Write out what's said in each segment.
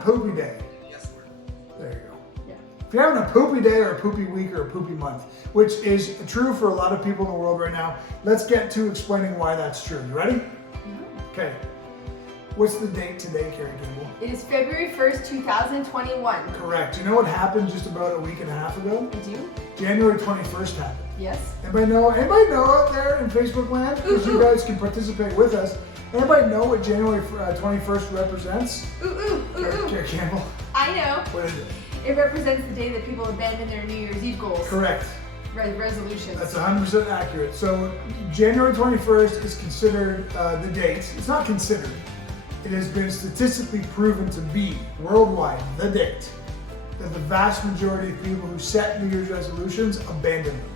Poopy day. Yes, word. There you go. Yeah. If you're having a poopy day or a poopy week or a poopy month, which is true for a lot of people in the world right now, let's get to explaining why that's true. You ready? Okay. What's the date today, Carrie Campbell? It is February 1st, 2021. Correct. You know what happened just about a week and a half ago? I do? January 21st happened. Yes. Anybody know out there in Facebook land? Because you guys can participate with us. Anybody know what January 21st represents? Carrie Campbell? I know. What is it? It represents the day that people abandon their New Year's Eve goals. Correct. Resolutions. That's 100% accurate. So January 21st is considered the date. It's not considered. It has been statistically proven to be worldwide the date that the vast majority of people who set New Year's resolutions abandon them.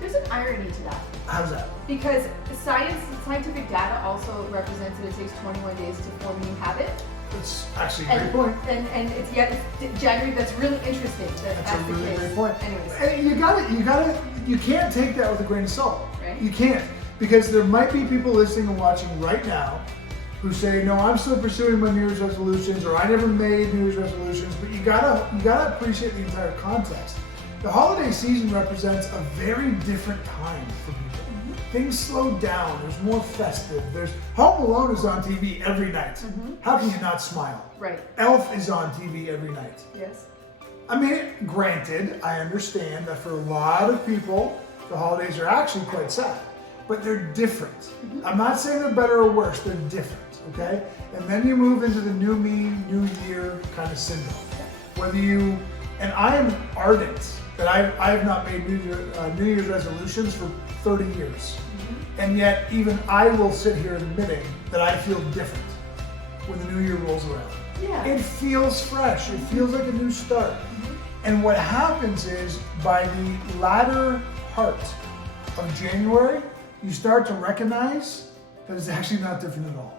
There's an irony to that. How's that? Because scientific data also represents that it takes 21 days to form a new habit. That's actually a great point. And it's January. That's really interesting. That's a really great point. Anyways, And you can't take that with a grain of salt. Right. You can't, because there might be people listening and watching right now who say, no, I'm still pursuing my New Year's resolutions, or I never made New Year's resolutions. But you gotta appreciate the entire context. The holiday season represents a very different time for people. Things slow down. There's more festive. There's Home Alone is on TV every night. How can you not smile? right. Elf is on TV every night. Yes. I mean, granted, I understand that for a lot of people, the holidays are actually quite sad, but they're different. I'm not saying they're better or worse, they're different, okay? And then you move into the new me, new year kind of syndrome. And I am ardent that I have not made New Year's resolutions for 30 years. And yet, even I will sit here admitting that I feel different when the new year rolls around. Yeah. It feels fresh. It feels like a new start. And what happens is, by the latter part of January, you start to recognize that it's actually not different at all.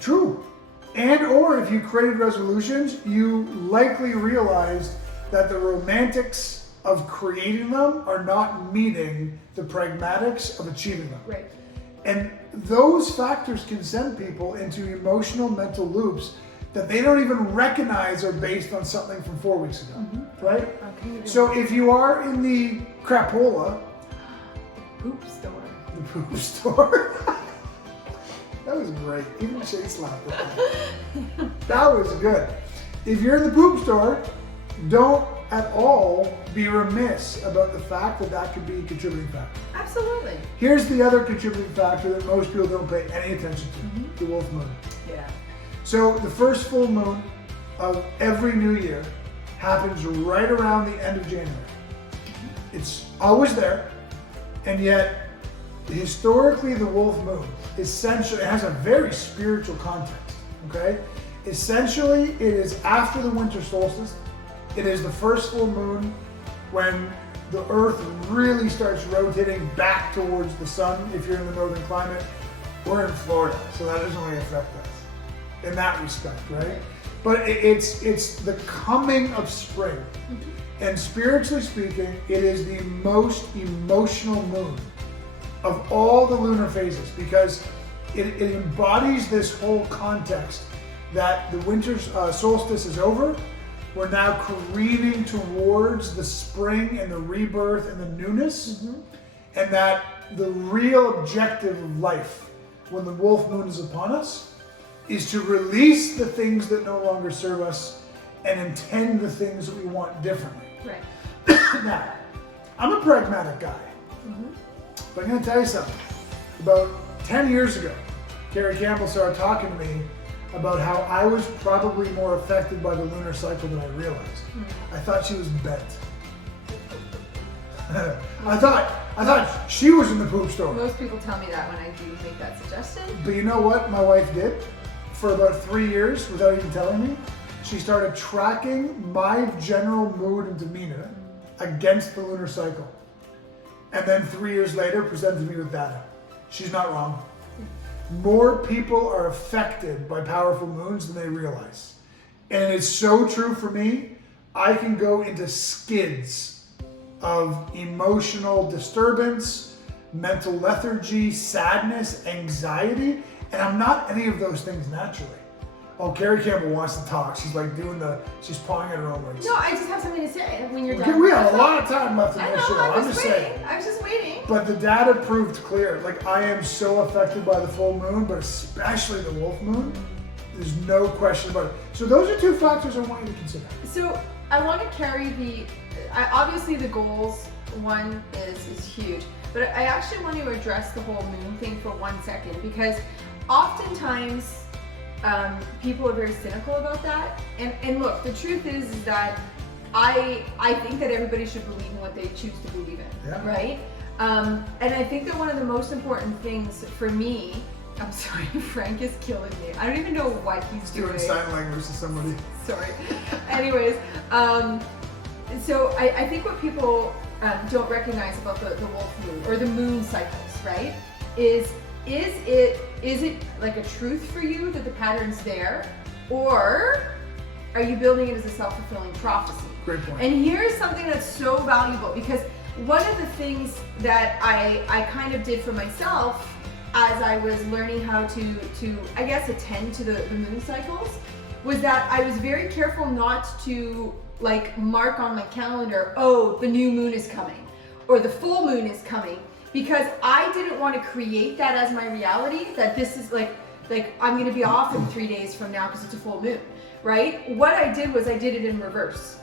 True. And or if you created resolutions, you likely realized that the romantics of creating them are not meeting the pragmatics of achieving them. Right. And those factors can send people into emotional mental loops that they don't even recognize are based on something from 4 weeks ago, right? Okay. So if you are in the crapola, Poop store. the poop store, that was great. Even Chase laughed at that. That was good. If you're in the poop store, don't at all be remiss about the fact that that could be a contributing factor. Absolutely. Here's the other contributing factor that most people don't pay any attention to, the wolf moon. Yeah. So the first full moon of every new year happens right around the end of January. It's always there, and yet historically the wolf moon essentially has a very spiritual context, okay? Essentially, it is after the winter solstice. It is the first full moon when the earth really starts rotating back towards the sun if you're in the northern climate. We're in Florida, so that doesn't really affect us in that respect, right? But it's the coming of spring. And spiritually speaking, it is the most emotional moon of all the lunar phases, because it embodies this whole context that the winter solstice is over. We're now careening towards the spring and the rebirth and the newness, and that the real objective of life when the wolf moon is upon us is to release the things that no longer serve us and intend the things that we want differently. Right. Now, I'm a pragmatic guy, but I'm going to tell you something. About 10 years ago, Carrie Campbell started talking to me about how I was probably more affected by the lunar cycle than I realized. I thought she was bent. I thought she was in the poop store. Most people tell me that when I do make that suggestion. But you know what my wife did? For about 3 years, without even telling me, she started tracking my general mood and demeanor against the lunar cycle. And then 3 years later, presented me with data. She's not wrong. More people are affected by powerful moons than they realize. And it's so true for me. I can go into skids of emotional disturbance, mental lethargy, sadness, anxiety, and I'm not any of those things naturally. Oh, Carrie Campbell wants to talk. She's like she's pawing at her own legs. No, I just have something to say when you're Okay, done. we have a lot of time left in I this know, show. I'm just just waiting. saying. I was just waiting. But the data proved clear. Like, I am so affected by the full moon, but especially the wolf moon. There's no question about it. So those are two factors I want you to consider. So I want to carry obviously the goals one is huge, but I actually want to address the whole moon thing for 1 second, because oftentimes people are very cynical about that. And look, the truth is that I think that everybody should believe in what they choose to believe in, right? And I think that one of the most important things for me, I'm sorry, Frank is killing me. I don't even know what he's doing. Sign language to somebody. Sorry. Anyways, so I think what people don't recognize about the wolf moon or the moon cycles, right, is it like a truth for you that the pattern's there, or are you building it as a self-fulfilling prophecy? Great point. And here's something that's so valuable, because one of the things that I kind of did for myself as I was learning how to I guess attend to the moon cycles was that I was very careful not to like mark on my calendar, oh, the new moon is coming or the full moon is coming, because I didn't want to create that as my reality, that this is like I'm going to be off in 3 days from now because it's a full moon, right? What I did was I did it in reverse.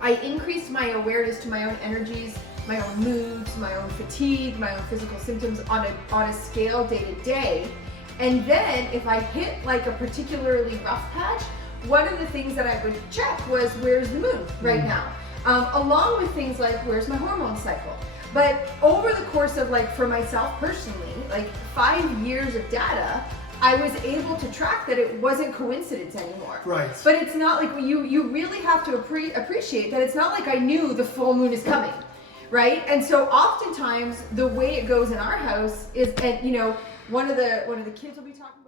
I increased my awareness to my own energies, my own moods, my own fatigue, my own physical symptoms on a scale day to day. And then if I hit like a particularly rough patch, one of the things that I would check was, where's the moon right now? Along with things like, where's my hormone cycle? But over the course of, like, for myself personally, like 5 years of data, I was able to track that it wasn't coincidence anymore. Right. But it's not like, you really have to appreciate that it's not like I knew the full moon is coming. Right? And so oftentimes the way it goes in our house is, and you know, one of the kids will be talking